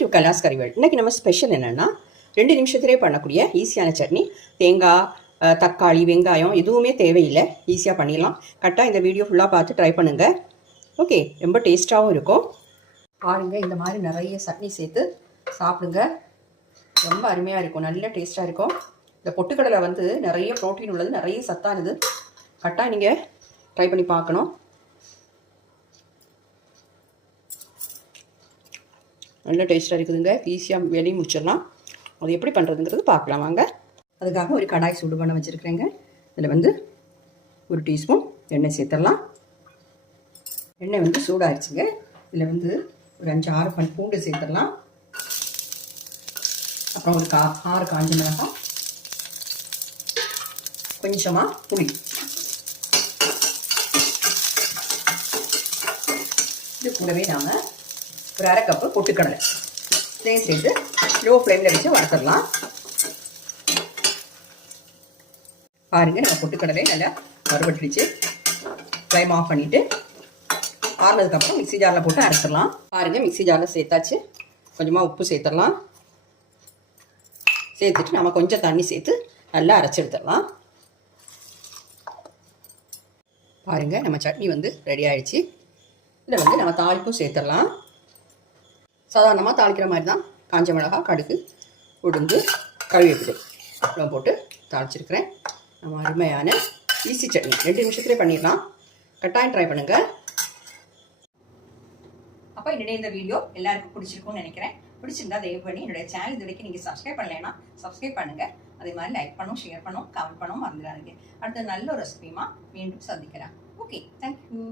To கலாஸ் கறிவேல் இன்றைக்கி நம்ம special என்னென்னா ரெண்டு நிமிஷத்திலே பண்ணக்கூடிய ஈஸியான சட்னி. தேங்காய் தக்காளி வெங்காயம் எதுவுமே தேவையில்லை. ஈஸியாக பண்ணிடலாம். கரெக்டாக இந்த வீடியோ ஃபுல்லாக பார்த்து ட்ரை பண்ணுங்கள் ஓகே ரொம்ப டேஸ்ட்டாகவும் இருக்கும். பாருங்கள் இந்த மாதிரி நிறைய சட்னி சேர்த்து சாப்பிடுங்க. ரொம்ப அருமையாக இருக்கும். நல்ல டேஸ்ட்டாக இருக்கும். இந்த பொட்டுக்கடலை வந்து நிறைய ப்ரோட்டீன் உள்ளது நிறைய சத்தானது. கரெக்டாக நீங்கள் ட்ரை பண்ணி பார்க்கணும். நல்ல டேஸ்ட்டாக இருக்குதுங்க. ஈஸியாக வெளியே முடிச்சிடலாம். அது எப்படி பண்ணுறதுங்கிறது பார்க்கலாம். வாங்க. அதுக்காக ஒரு கடாய் சூடு பண்ண வச்சுருக்கிறேங்க. இதில் வந்து ஒரு டீஸ்பூன் எண்ணெய் சேர்த்துடலாம். எண்ணெய் வந்து சூடாகிடுச்சுங்க இதில் வந்து ஒரு அஞ்சு ஆறு பண் பூண்டு சேர்த்துடலாம். அப்புறம் ஒரு கா ஆறு காஞ்ச மிளகாய். கொஞ்சமாக புளி. இது கூடவே நாம் ஒரு அரை கப்பு பொட்டுக்கடலை. இதையும் சேர்த்து லோ ஃப்ளேமில் வச்சு வறுத்துடலாம் பாருங்கள் நம்ம பொட்டுக்கடலை நல்லா வறுபட்டுருச்சு. ஃப்ளைம் ஆஃப் பண்ணிவிட்டு ஆறுனதுக்கப்புறம் மிக்ஸி ஜாரில் போட்டு அரைச்சிடலாம். பாருங்கள் மிக்ஸி ஜாரில் சேர்த்தாச்சு. கொஞ்சமாக உப்பு சேர்த்துடலாம். சேர்த்துட்டு நம்ம கொஞ்சம் தண்ணி சேர்த்து நல்லா அரைச்சி எடுத்துடலாம். பாருங்கள் நம்ம சட்னி வந்து ரெடி ஆகிடுச்சு இதில் வந்து நம்ம தாளிப்பும் சேர்த்துடலாம். சாதாரணமாக தாளிக்கிற மாதிரி தான் காஞ்ச மிளகா கடுகு உளுந்து கழுவிட்டு இவ்வளோ போட்டு தாளிச்சிருக்கிறேன். நம்ம அருமையான ஈஸி சட்னி. ரெண்டு நிமிஷத்துலேயே பண்ணிடலாம். கட்டாயம் ட்ரை பண்ணுங்கள் அப்போ என்னுடைய இந்த வீடியோ எல்லாருக்கும் பிடிச்சிருக்கும்னு நினைக்கிறேன். பிடிச்சிருந்தா தயவு பண்ணி என்னுடைய சேனல் இது வரைக்கும் நீங்கள் சப்ஸ்கிரைப் பண்ணலைன்னா சப்ஸ்கிரைப் பண்ணுங்கள் அதே மாதிரி லைக் பண்ணும் ஷேர் பண்ணும் கமெண்ட் பண்ணும் மறந்துடாதீங்க. அடுத்த நல்ல ஒரு ரெசிபியுமா மீண்டும் சந்திக்கிறேன் ஓகே தேங்க்யூ